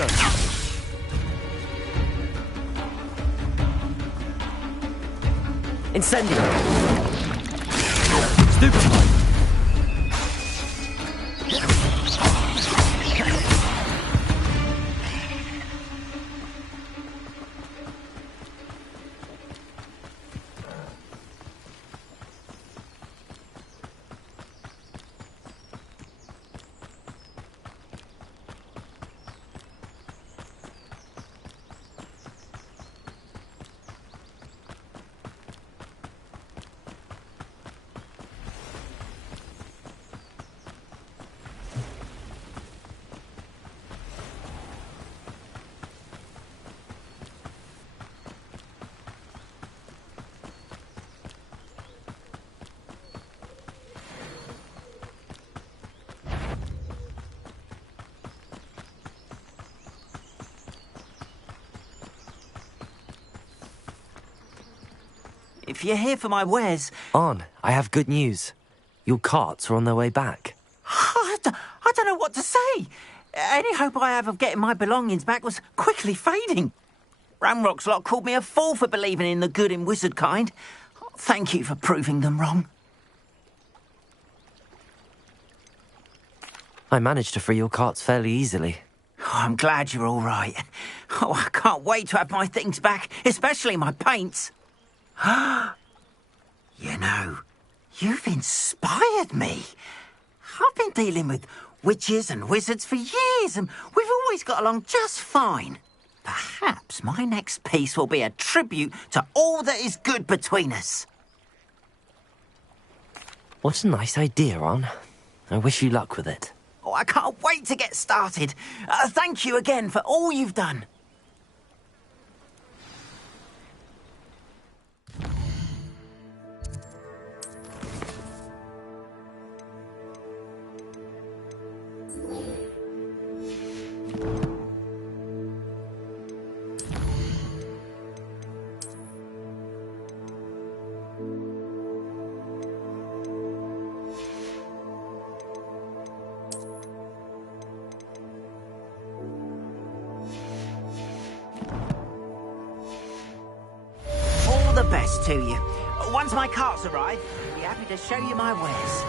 go. Incendio. Stupefy. If you're here for my wares... On, I have good news. Your carts are on their way back. I don't know what to say. Any hope I have of getting my belongings back was quickly fading. Ramrock's lot called me a fool for believing in the good in wizard kind. Thank you for proving them wrong. I managed to free your carts fairly easily. Oh, I'm glad you're all right. Oh, I can't wait to have my things back, especially my paints. You know, you've inspired me. I've been dealing with witches and wizards for years, and we've always got along just fine. Perhaps my next piece will be a tribute to all that is good between us. What a nice idea, On. I wish you luck with it. Oh, I can't wait to get started. Thank you again for all you've done. Best to you. Once my carts arrive, I'll be happy to show you my wares.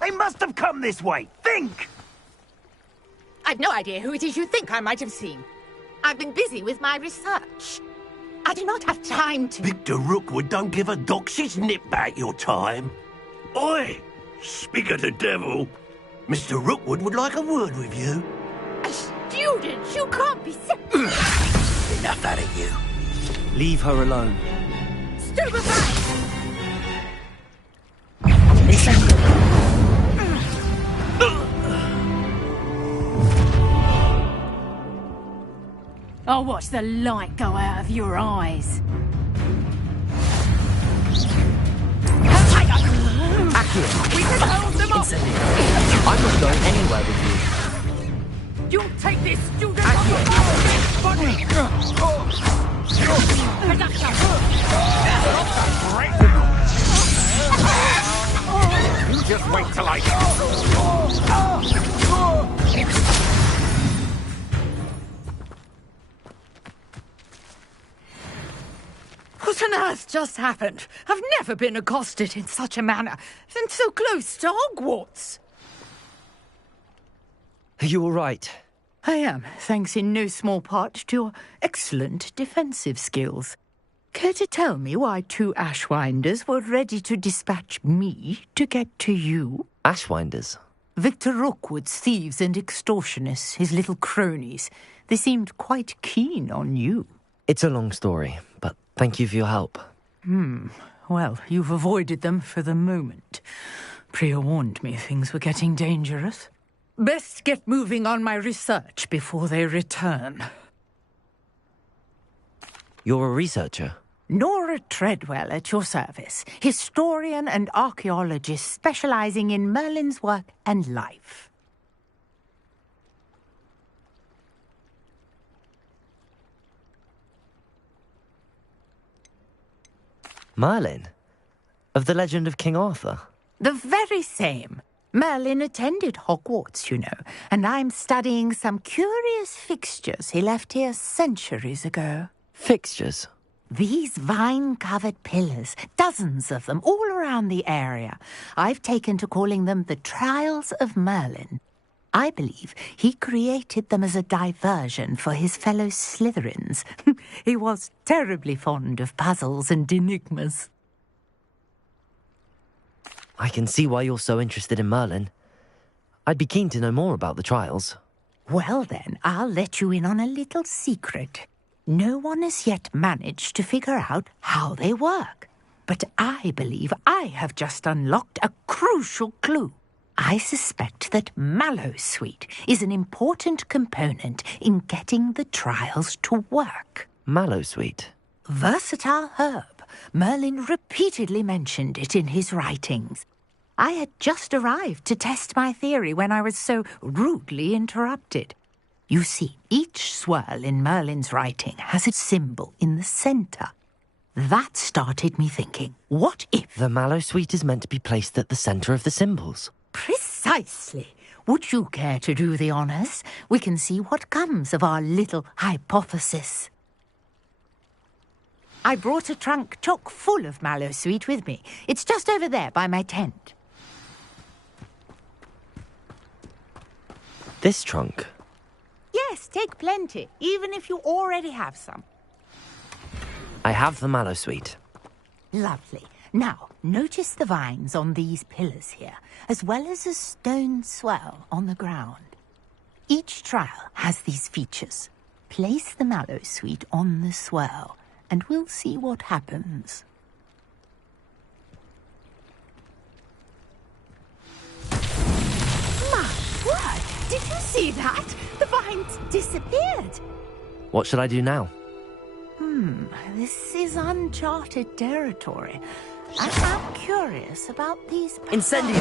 They must have come this way. Think! I've no idea who it is you think I might have seen. I've been busy with my research. I do not have time to... Victor Rookwood don't give a doxy's nip back your time. Oi! Speak of the devil. Mr. Rookwood would like a word with you. A student? You can't be so... Enough out of you. Leave her alone. Stupefy! I'll watch the light go out of your eyes. Accio! We can hold them off! Incendio! I'm not going anywhere with you. You'll take this student on your own! Body! You just wait till I... What on earth just happened? I've never been accosted in such a manner, and so close to Hogwarts. Are you all right? I am, thanks in no small part to your excellent defensive skills. Care to tell me why two Ashwinders were ready to dispatch me to get to you? Ashwinders? Victor Rookwood's thieves and extortionists, his little cronies. They seemed quite keen on you. It's a long story, but thank you for your help. Well, you've avoided them for the moment. Priya warned me things were getting dangerous. Best get moving on my research before they return. You're a researcher? Nora Treadwell at your service, historian and archaeologist specializing in Merlin's work and life. Merlin? Of the legend of King Arthur? The very same. Merlin attended Hogwarts, you know, and I'm studying some curious fixtures he left here centuries ago. Fixtures? These vine-covered pillars, dozens of them, all around the area. I've taken to calling them the Trials of Merlin. I believe he created them as a diversion for his fellow Slytherins. He was terribly fond of puzzles and enigmas. I can see why you're so interested in Merlin. I'd be keen to know more about the trials. Well then, I'll let you in on a little secret. No one has yet managed to figure out how they work. But I believe I have just unlocked a crucial clue. I suspect that Mallowsweet is an important component in getting the trials to work. Mallowsweet? Versatile herb. Merlin repeatedly mentioned it in his writings. I had just arrived to test my theory when I was so rudely interrupted. You see, each swirl in Merlin's writing has a symbol in the centre. That started me thinking, what if... The Mallowsweet is meant to be placed at the centre of the symbols. Precisely. Would you care to do the honours? We can see what comes of our little hypothesis. I brought a trunk chock full of Mallowsweet with me. It's just over there by my tent. This trunk? Yes, take plenty, even if you already have some. I have the Mallowsweet. Lovely. Now, notice the vines on these pillars here, as well as a stone swell on the ground. Each trial has these features. Place the Mallowsweet on the swell, and we'll see what happens. My word! Did you see that? The vines disappeared. What should I do now? This is uncharted territory. I'm curious about these... Incendio!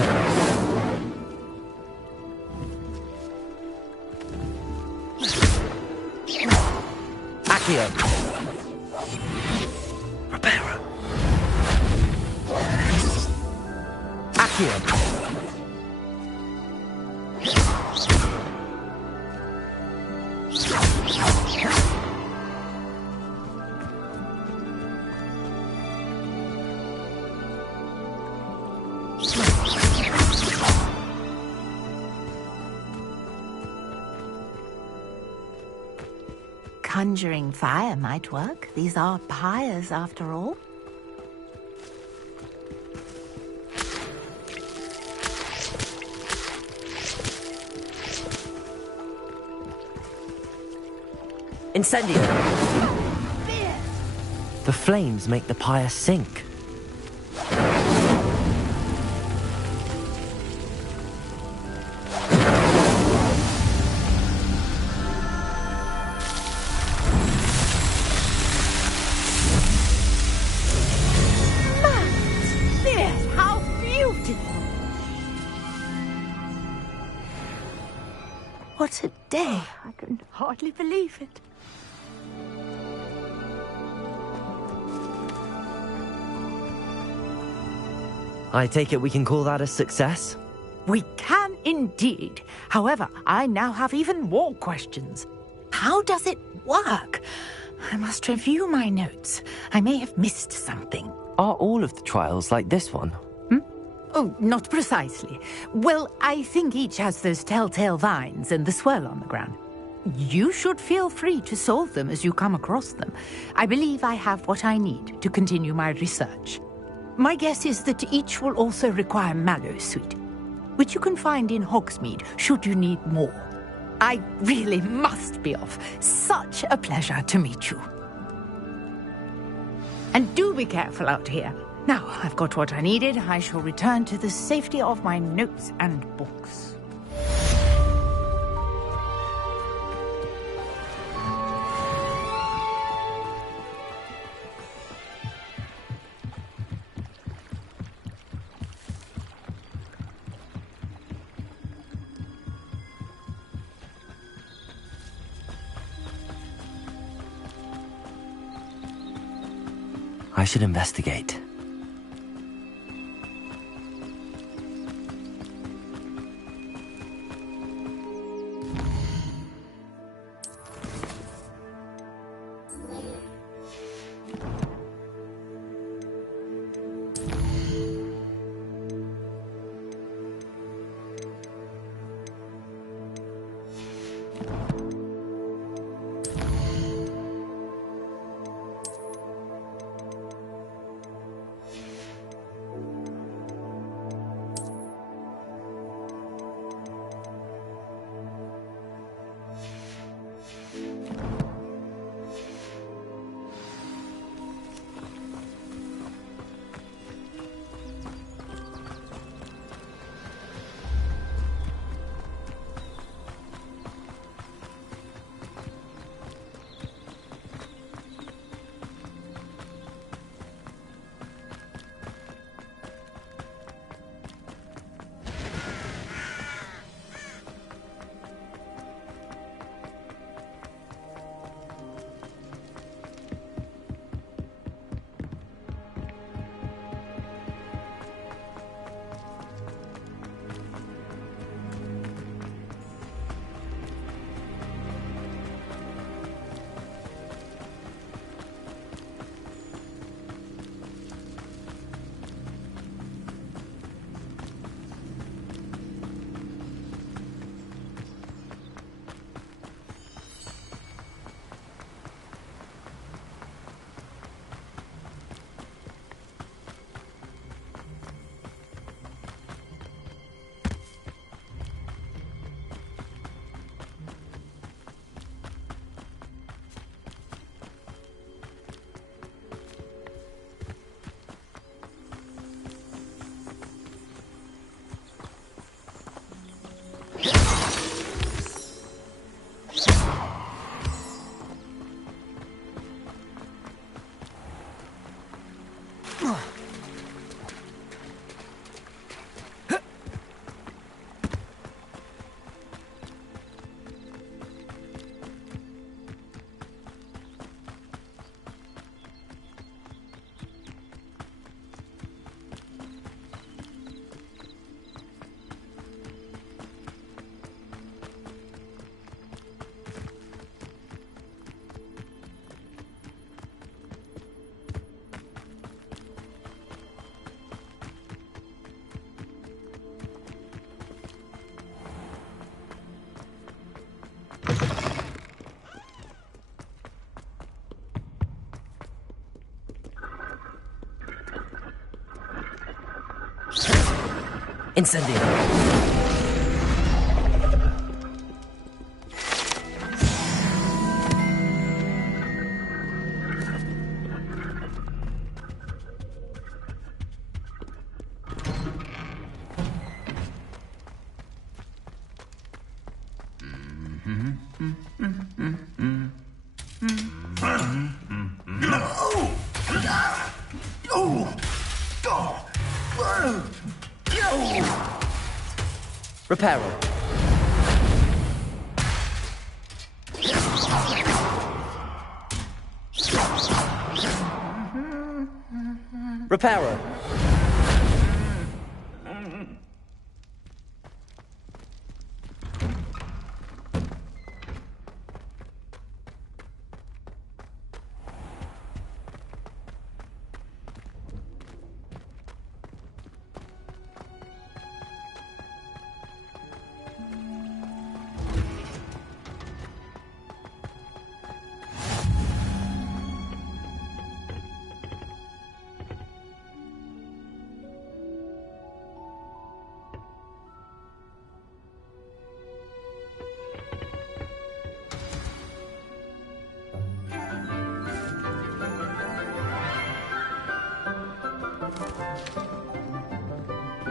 Accio! Reparo! Accio! Conjuring fire might work. These are pyres, after all. Incendio! The flames make the pyre sink. What a day! I can hardly believe it. I take it we can call that a success? We can indeed. However, I now have even more questions. How does it work? I must review my notes. I may have missed something. Are all of the trials like this one? Oh, not precisely. Well, I think each has those telltale vines and the swirl on the ground. You should feel free to solve them as you come across them. I believe I have what I need to continue my research. My guess is that each will also require Mallowsweet, which you can find in Hogsmeade should you need more. I really must be off. Such a pleasure to meet you. And do be careful out here. Now I've got what I needed, I shall return to the safety of my notes and books. I should investigate. Incendio. Reparo. Reparo.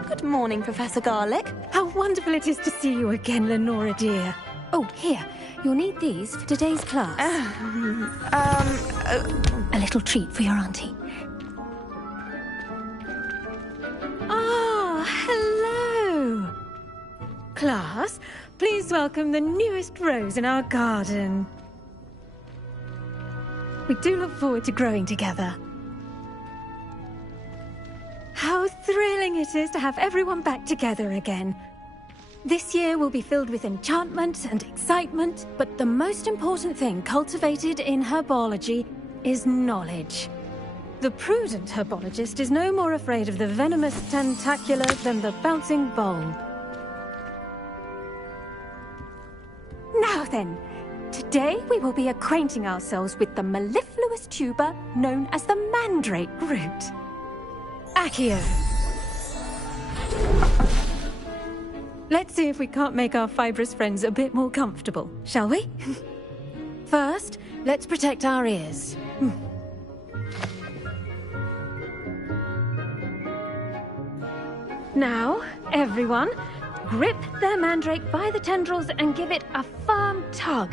Good morning, Professor Garlic. How wonderful it is to see you again, Lenora dear. Oh, here. You'll need these for today's class. A little treat for your auntie. Ah, hello. Class, please welcome the newest rose in our garden. We do look forward to growing together. How thrilling it is to have everyone back together again. This year will be filled with enchantment and excitement, but the most important thing cultivated in herbology is knowledge. The prudent herbologist is no more afraid of the venomous tentacula than the bouncing bulb. Now then, today we will be acquainting ourselves with the mellifluous tuber known as the mandrake root. Accio. Let's see if we can't make our fibrous friends a bit more comfortable, shall we? First, let's protect our ears. Now, everyone, grip their mandrake by the tendrils and give it a firm tug.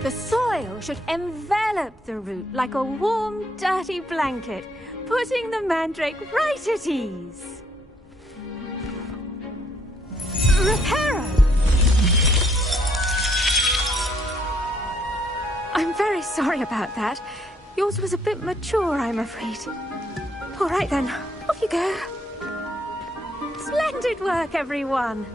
The soil should envelop the root like a warm, dirty blanket, putting the mandrake right at ease. Reparo! I'm very sorry about that. Yours was a bit mature, I'm afraid. All right then, off you go. Splendid work, everyone.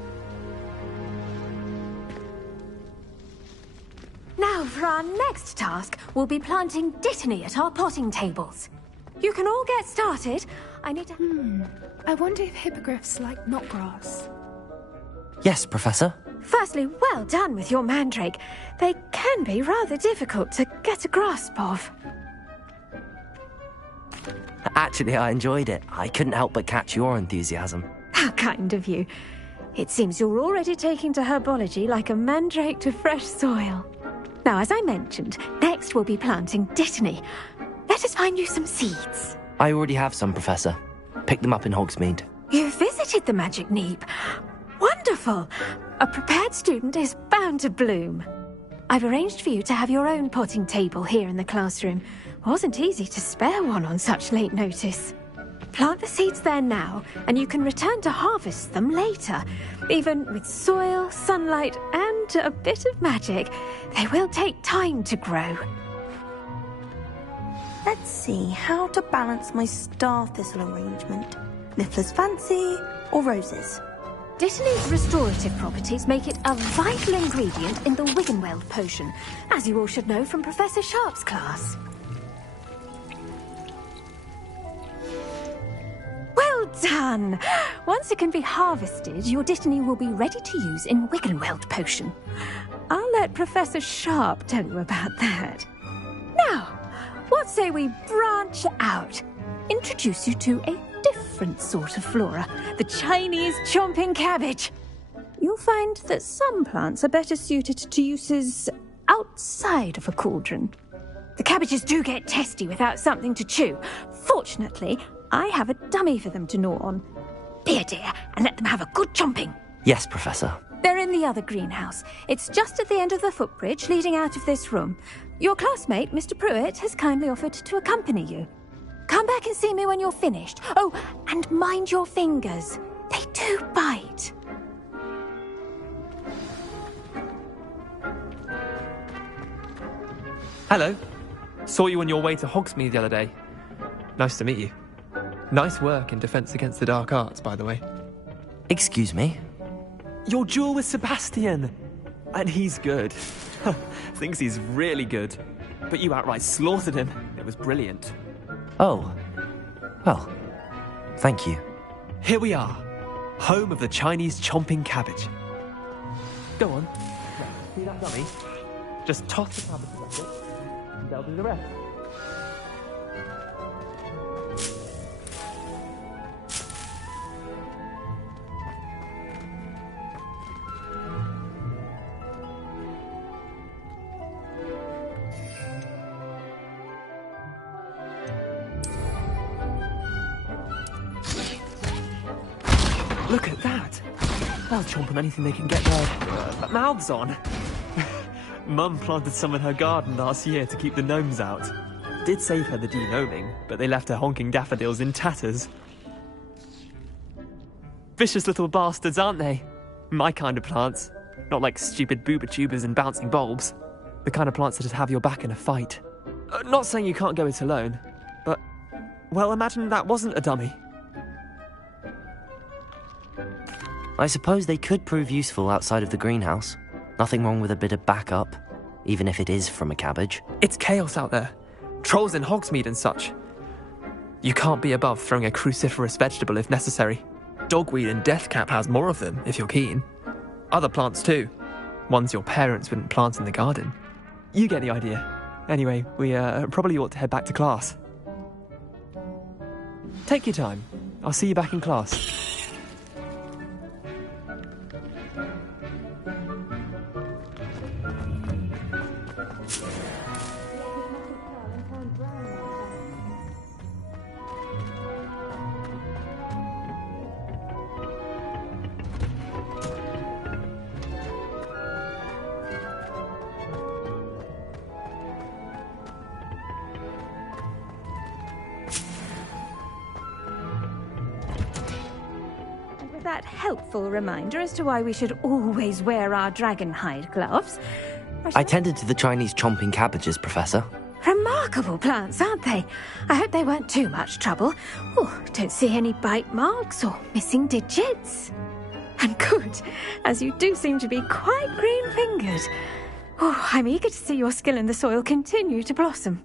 Now, for our next task, we'll be planting dittany at our potting tables. You can all get started. I need to... I wonder if hippogriffs like knotgrass. Yes, Professor. Firstly, well done with your mandrake. They can be rather difficult to get a grasp of. Actually, I enjoyed it. I couldn't help but catch your enthusiasm. How kind of you. It seems you're already taking to herbology like a mandrake to fresh soil. Now, as I mentioned, next we'll be planting dittany. Let us find you some seeds. I already have some, Professor. Picked them up in Hogsmeade. You visited the Magic Neep. Wonderful! A prepared student is bound to bloom. I've arranged for you to have your own potting table here in the classroom. Wasn't easy to spare one on such late notice. Plant the seeds there now, and you can return to harvest them later. Even with soil, sunlight, and a bit of magic, they will take time to grow. Let's see how to balance my star thistle arrangement. Niffler's Fancy or roses? Dittany's restorative properties make it a vital ingredient in the Wiggenweld potion, as you all should know from Professor Sharp's class. Well done! Once it can be harvested, your Dittany will be ready to use in Wiggenweld potion. I'll let Professor Sharp tell you about that. Now, what say we branch out? Introduce you to a different sort of flora, the Chinese chomping cabbage. You'll find that some plants are better suited to uses outside of a cauldron. The cabbages do get testy without something to chew. Fortunately, I have a dummy for them to gnaw on. Be a dear and let them have a good chomping. Yes, Professor. They're in the other greenhouse. It's just at the end of the footbridge leading out of this room. Your classmate, Mr. Pruitt, has kindly offered to accompany you. Come back and see me when you're finished. Oh, and mind your fingers. They do bite. Hello. Saw you on your way to Hogsmeade the other day. Nice to meet you. Nice work in Defence Against the Dark Arts, by the way. Excuse me? Your duel with Sebastian! And he's good. Thinks he's really good. But you outright slaughtered him. It was brilliant. Oh. Well, thank you. Here we are. Home of the Chinese chomping cabbage. Go on. See that dummy? Just toss the cabbage at it, and they'll do the rest. Look at that! They'll chomp on anything they can get their mouths on. Mum planted some in her garden last year to keep the gnomes out. Did save her the de-gnoming, but they left her honking daffodils in tatters. Vicious little bastards, aren't they? My kind of plants. Not like stupid booba tubers and bouncing bulbs. The kind of plants that'd have your back in a fight. Not saying you can't go it alone, but... well, imagine that wasn't a dummy. I suppose they could prove useful outside of the greenhouse. Nothing wrong with a bit of backup, even if it is from a cabbage. It's chaos out there. Trolls in Hogsmeade and such. You can't be above throwing a cruciferous vegetable if necessary. Dogweed and deathcap has more of them, if you're keen. Other plants too. Ones your parents wouldn't plant in the garden. You get the idea. Anyway, we probably ought to head back to class. Take your time. I'll see you back in class. That helpful reminder as to why we should always wear our dragon hide gloves. I tended to the Chinese chomping cabbages, Professor. Remarkable plants, aren't they? I hope they weren't too much trouble. Oh, don't see any bite marks or missing digits. And good, as you do seem to be quite green-fingered. Oh, I'm eager to see your skill in the soil continue to blossom.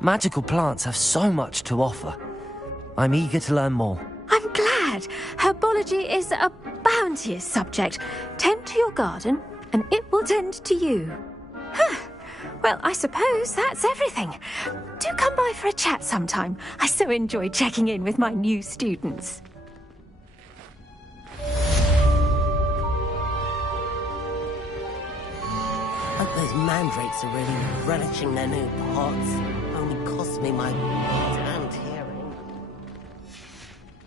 Magical plants have so much to offer. I'm eager to learn more. I'm glad. Herbology is a bounteous subject. Tend to your garden, and it will tend to you. Huh. Well, I suppose that's everything. Do come by for a chat sometime. I so enjoy checking in with my new students. Hope those mandrakes are really relishing their new pots. Only cost me my damned hearing.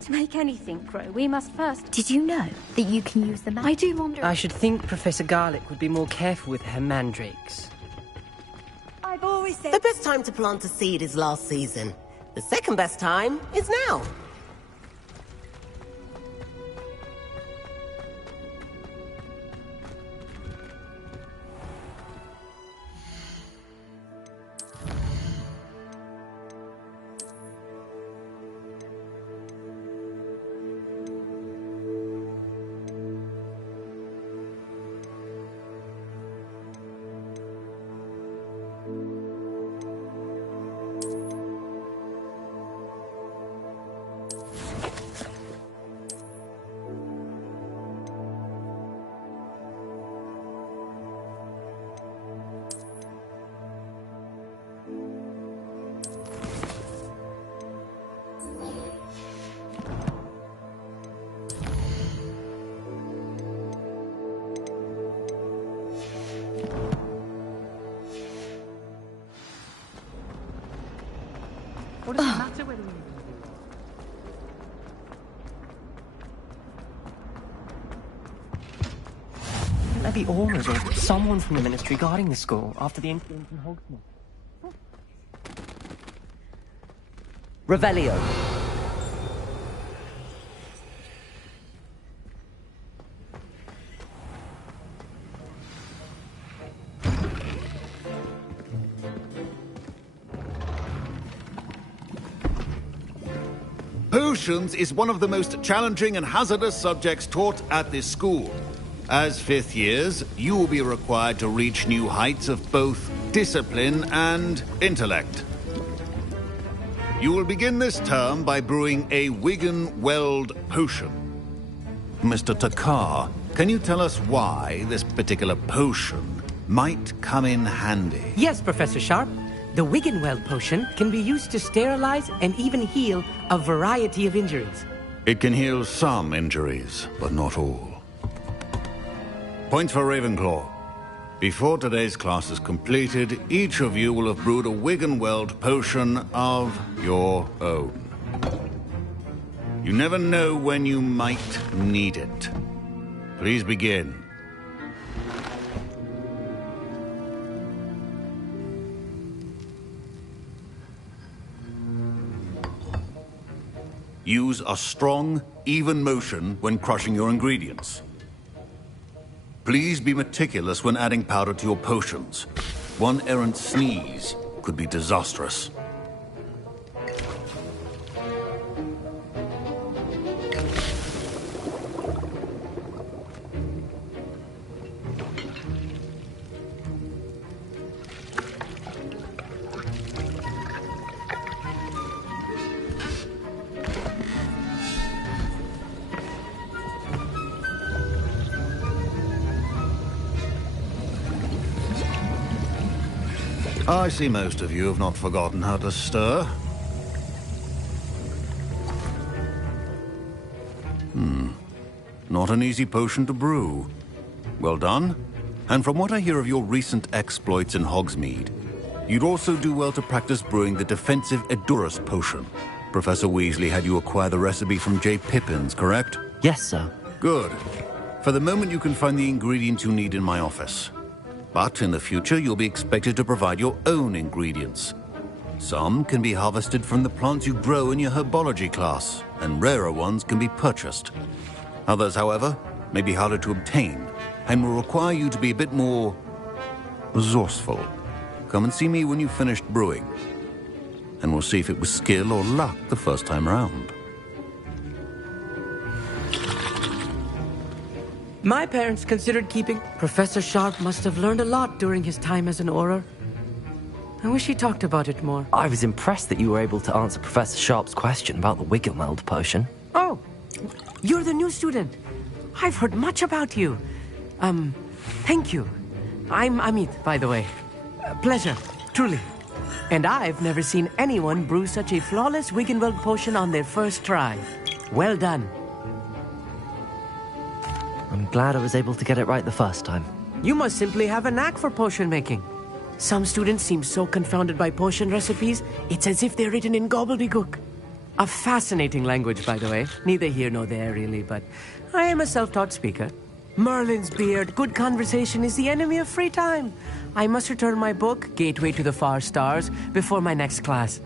To make anything grow, we must first... Did you know that you can use the magic? I do wonder... I should think Professor Garlick would be more careful with her mandrakes. I've always said... The best time to plant a seed is last season. The second best time is now. What does it matter whether we... Wouldn't there be aurors or someone from the Ministry guarding the school after the incident in Hogwarts? Revelio. Potions is one of the most challenging and hazardous subjects taught at this school. As fifth years, you will be required to reach new heights of both discipline and intellect. You will begin this term by brewing a Wigan-Weld potion. Mr. Takar, can you tell us why this particular potion might come in handy? Yes, Professor Sharp. The Wigan-Weld potion can be used to sterilize and even heal a variety of injuries. It can heal some injuries, but not all. Points for Ravenclaw. Before today's class is completed, each of you will have brewed a Wigan-Weld potion of your own. You never know when you might need it. Please begin. Use a strong, even motion when crushing your ingredients. Please be meticulous when adding powder to your potions. One errant sneeze could be disastrous. I see most of you have not forgotten how to stir. Not an easy potion to brew. Well done. And from what I hear of your recent exploits in Hogsmeade, you'd also do well to practice brewing the defensive Edurus potion. Professor Weasley had you acquire the recipe from J. Pippins, correct? Yes, sir. Good. For the moment, you can find the ingredients you need in my office. But in the future, you'll be expected to provide your own ingredients. Some can be harvested from the plants you grow in your herbology class, and rarer ones can be purchased. Others, however, may be harder to obtain, and will require you to be a bit more resourceful. Come and see me when you've finished brewing, and we'll see if it was skill or luck the first time around. My parents considered keeping... Professor Sharp must have learned a lot during his time as an Auror. I wish he talked about it more. I was impressed that you were able to answer Professor Sharp's question about the Wigan-Weld potion. Oh, you're the new student. I've heard much about you. Thank you. I'm Amit, by the way. Pleasure, truly. And I've never seen anyone brew such a flawless Wigan-Weld potion on their first try. Well done. I'm glad I was able to get it right the first time. You must simply have a knack for potion making. Some students seem so confounded by potion recipes, it's as if they're written in gobbledygook. A fascinating language, by the way. Neither here nor there, really, but I am a self-taught speaker. Merlin's beard, good conversation is the enemy of free time. I must return my book, Gateway to the Far Stars, before my next class.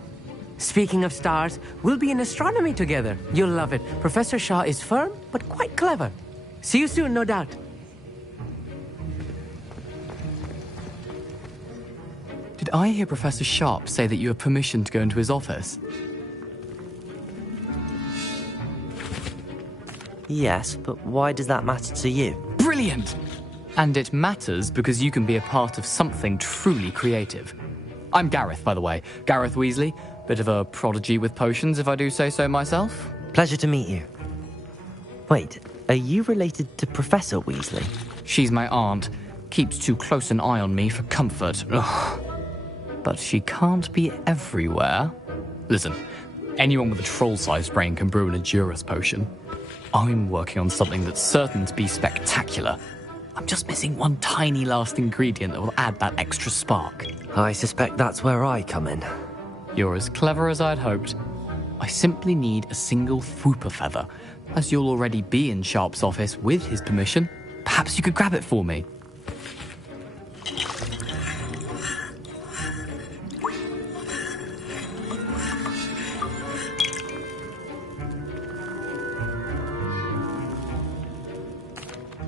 Speaking of stars, we'll be in astronomy together. You'll love it. Professor Shaw is firm, but quite clever. See you soon, no doubt. Did I hear Professor Sharp say that you have permission to go into his office? Yes, but why does that matter to you? Brilliant! And it matters because you can be a part of something truly creative. I'm Gareth, by the way. Gareth Weasley. Bit of a prodigy with potions, if I do say so myself. Pleasure to meet you. Wait, are you related to Professor Weasley? She's my aunt. Keeps too close an eye on me for comfort. Ugh. But she can't be everywhere. Listen, anyone with a troll-sized brain can brew an Edurus potion. I'm working on something that's certain to be spectacular. I'm just missing one tiny last ingredient that will add that extra spark. I suspect that's where I come in. You're as clever as I'd hoped. I simply need a single Fwooper feather. As you'll already be in Sharp's office with his permission, perhaps you could grab it for me.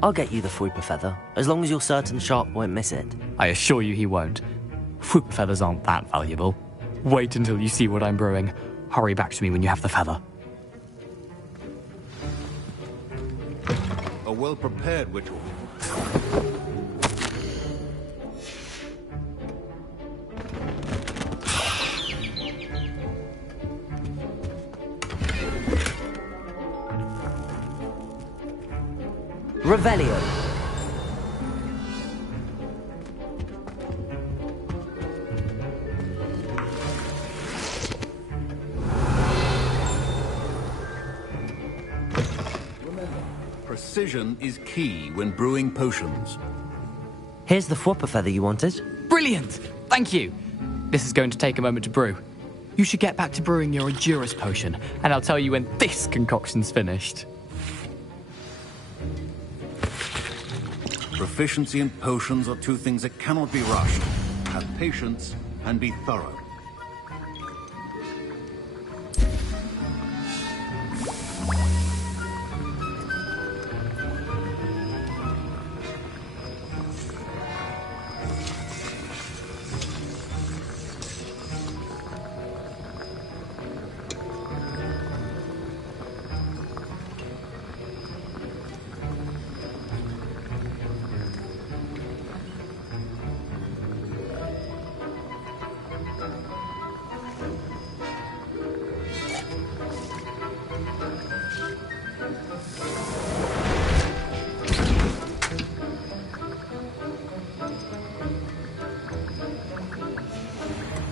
I'll get you the Fwooper feather, as long as you're certain Sharp won't miss it. I assure you he won't. Fwooper feathers aren't that valuable. Wait until you see what I'm brewing. Hurry back to me when you have the feather. A well-prepared ritual. Revelio. Precision is key when brewing potions. Here's the Fwooper feather you wanted. Brilliant! Thank you! This is going to take a moment to brew. You should get back to brewing your Edurus potion, and I'll tell you when this concoction's finished. Proficiency in potions are two things that cannot be rushed. Have patience and be thorough.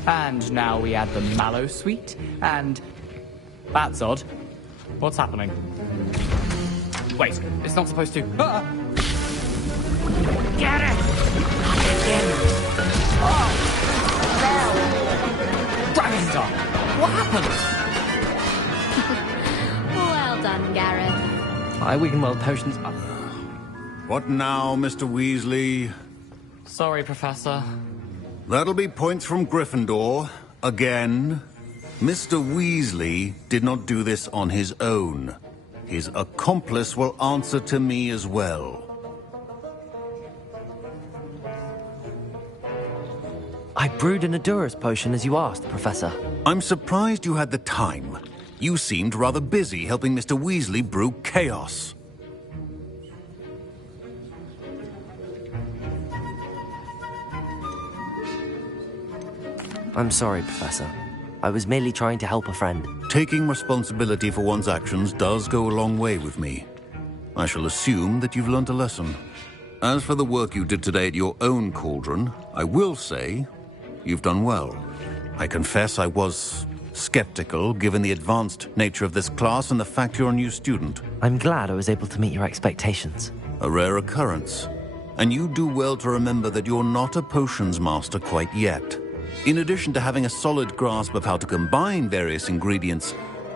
And now we add the mallow sweet, and... That's odd. What's happening? Wait, it's not supposed to... Ah! Get it! Oh! Dragonstar! What happened? Well done, Gareth. Why Wiggenweld potions... What now, Mr. Weasley? Sorry, Professor. That'll be points from Gryffindor. Again. Mr. Weasley did not do this on his own. His accomplice will answer to me as well. I brewed an Edurus potion as you asked, Professor. I'm surprised you had the time. You seemed rather busy helping Mr. Weasley brew chaos. I'm sorry, Professor. I was merely trying to help a friend. Taking responsibility for one's actions does go a long way with me. I shall assume that you've learnt a lesson. As for the work you did today at your own cauldron, I will say you've done well. I confess I was skeptical, given the advanced nature of this class and the fact you're a new student. I'm glad I was able to meet your expectations. A rare occurrence. And you do well to remember that you're not a potions master quite yet. In addition to having a solid grasp of how to combine various ingredients,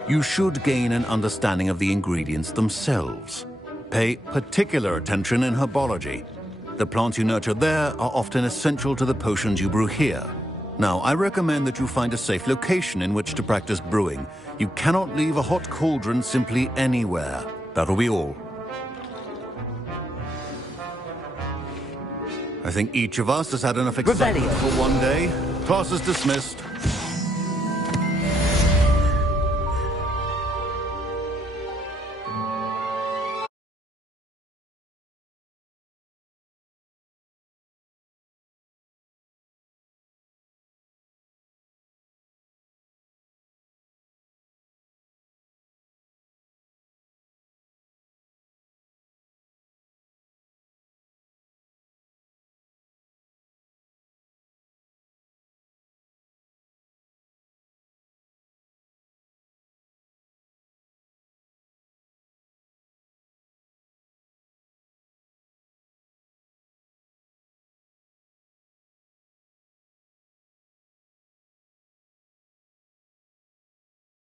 you should gain an understanding of the ingredients themselves. Pay particular attention in herbology. The plants you nurture there are often essential to the potions you brew here. Now, I recommend that you find a safe location in which to practice brewing. You cannot leave a hot cauldron simply anywhere. That'll be all. I think each of us has had enough excitement for one day. Class is dismissed.